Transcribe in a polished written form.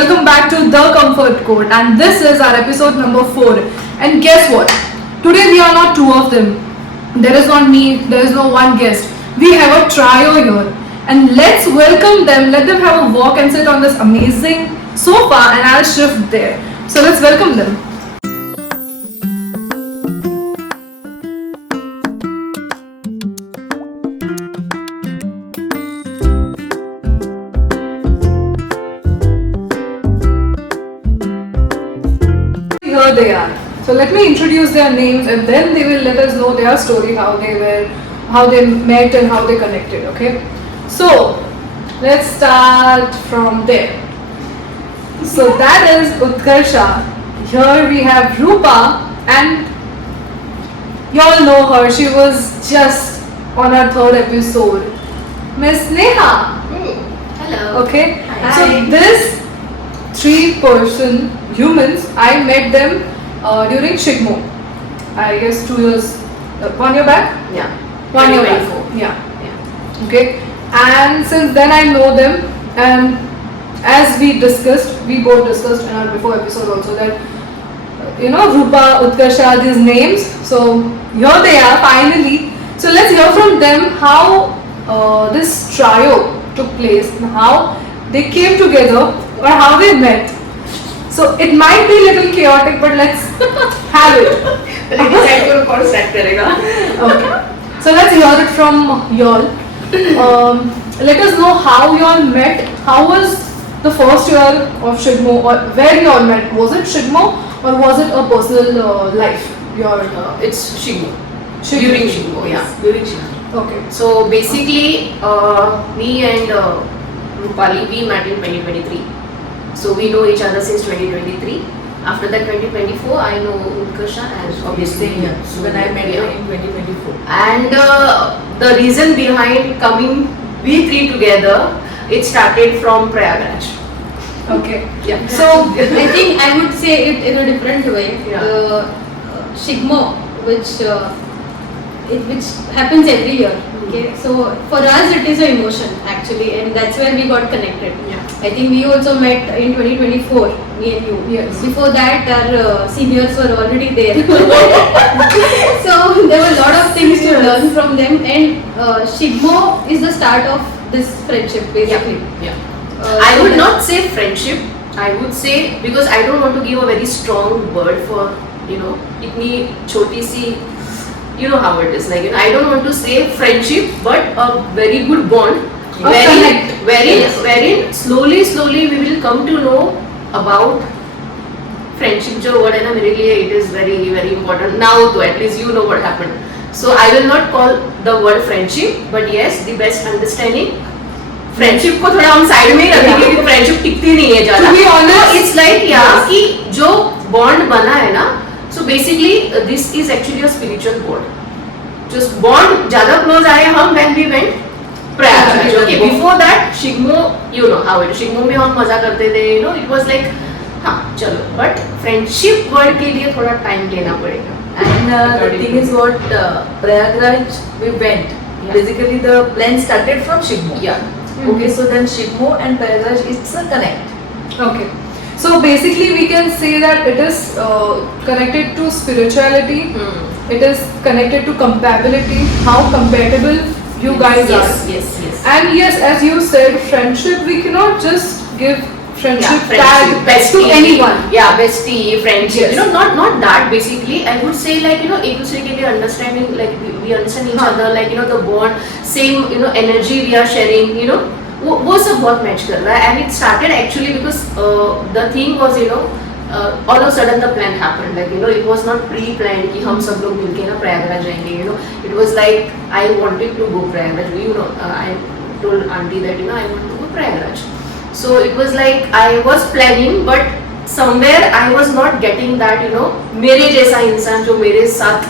welcome back to The Comfort Code, and this is our episode number 4. And guess what? Today we are not two of them. There is not me, there is no one guest. We have a trio here. And let's welcome them, let them have a walk and sit on this amazing sofa, and I'll shift there. So let's welcome them. Here they are. So let me introduce their names and then they will let us know their story, how they met and how they connected, okay? So let's start from there. So that is Utkarsha. Here we have Rupa, and you all know her. She was just on our 3rd episode. Miss Neha. Hello. Okay. Hi. So this 3-person humans, I met them during Shigmo. I guess 2 years, 1 year back? Yeah. 1 year back. 2024. Yeah. Okay. And since then I know them, and as we both discussed in our before episode also that Rupa, Utkarsha, these names. So here they are finally. So let's hear from them how this trio took place, and how they came together or how they met. So it might be a little chaotic, but let's have it. Okay. So let's hear it from y'all. Let us know how y'all met. How was the first year of Shigmo, or where y'all met? Was it Shigmo or was it a personal life? It's Shigmo. Shigmo. During Shigmo, yeah. During Shigmo. Okay. So basically, me and Rupali, we met in 2023. So we know each other since 2023. After that 2024, I know Utkarsha and obviously So when I met her in 2024. And the reason behind coming we three together, it started from Prayagraj. Okay. Yeah. So I think I would say it in a different way. Yeah. The Shigmo, which happens every year. Okay, so for us it is an emotion actually, and that's where we got connected. Yeah. I think we also met in 2024, me and you. Yes. Before that, our seniors were already there. So there were a lot of things to learn from them, and Shigmo is the start of this friendship basically. Yeah. I would not say friendship. I would say, because I don't want to give a very strong word for itni choti si. You know how it is. I don't want to say friendship, but a very good bond. Wherein slowly we will come to know about friendship. Jo word hai na, mere liye it is very very important. Now, though, at least you know what happened. So I will not call the word friendship, but yes, the best understanding. Friendship को थोड़ा हम side में ही रखेंगे क्योंकि friendship टिकती नहीं है ज्यादा. To be honest, it's like कि जो बॉन्ड बना है ना, so basically this is actually a spiritual bond. Just bond ज्यादा क्लोज आए हम when we went Prayagraj. Okay, before that Shigmo, you know how it. Shigmo में हम मजा करते थे, it was like हाँ चलो, but friendship word के लिए थोड़ा टाइम लेना पड़ेगा. And the thing is what Prayagraj we went. Yeah. Basically the plan started from Shigmo. Yeah. Okay, so then Shigmo and Prayagraj, it's a connect. Okay. So basically we can say that it is connected to spirituality. It is connected to compatibility, how compatible you guys are. Yes. And yes, as you said, friendship, we cannot just give friendship tag bestie, to anyone. Yeah, bestie, friendship. Yes. Not that basically. I would say like एक दूसरे के लिए understanding, like we understand each other, like the bond, same energy we are sharing. वो सब बहुत match कर रहा है. And it started actually because the thing was all of a sudden the plan happened. Like it was not pre-planned कि हम सब लोग मिलके ना प्रयागराज जाएंगे. It was like I wanted to go Prayagraj. I told auntie that I want to go Prayagraj. So it was like I was planning, but somewhere I was not getting that मेरे जैसा इंसान जो मेरे साथ